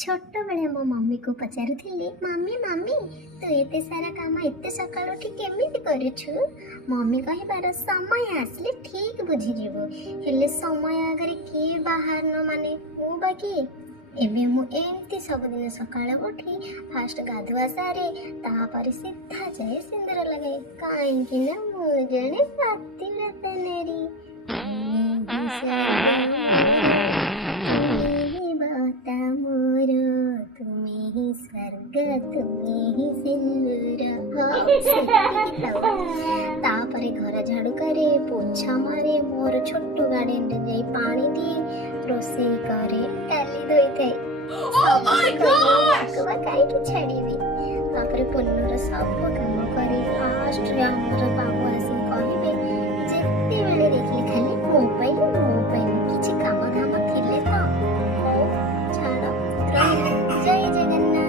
छोट बेले मो मम्मी को पचारुथिली, मम्मी मम्मी तू एते सारा काम एते सकाळु उठी केमिति करूछु? मम्मी कहिबार समय आसले ठीक बुझी जीवो, हेले समय आगरे के बाहर न माने मु बाकी एबे मु एमती सब दिन सकाळ उठी फास्ट गाधुआ सारे तापर सीधा जाए सिंदूर लगाए काहेकि ना मु जने पतिव्रता नारी। तुम्हें ही स्वर्ग तुम्हें ही सिंदूर। तापरे घर झाड़ू करे पोछा मारे मोर छोटू गार्डन रे जाई पानी दिए रोषेई करे डाली धोई थाए काई की छाड़ीबी। तापरे पुन्नर सब काम करे लास्ट रे हमर बाबू आसी कहिबे जेते बेले देखले खाली मोबाइल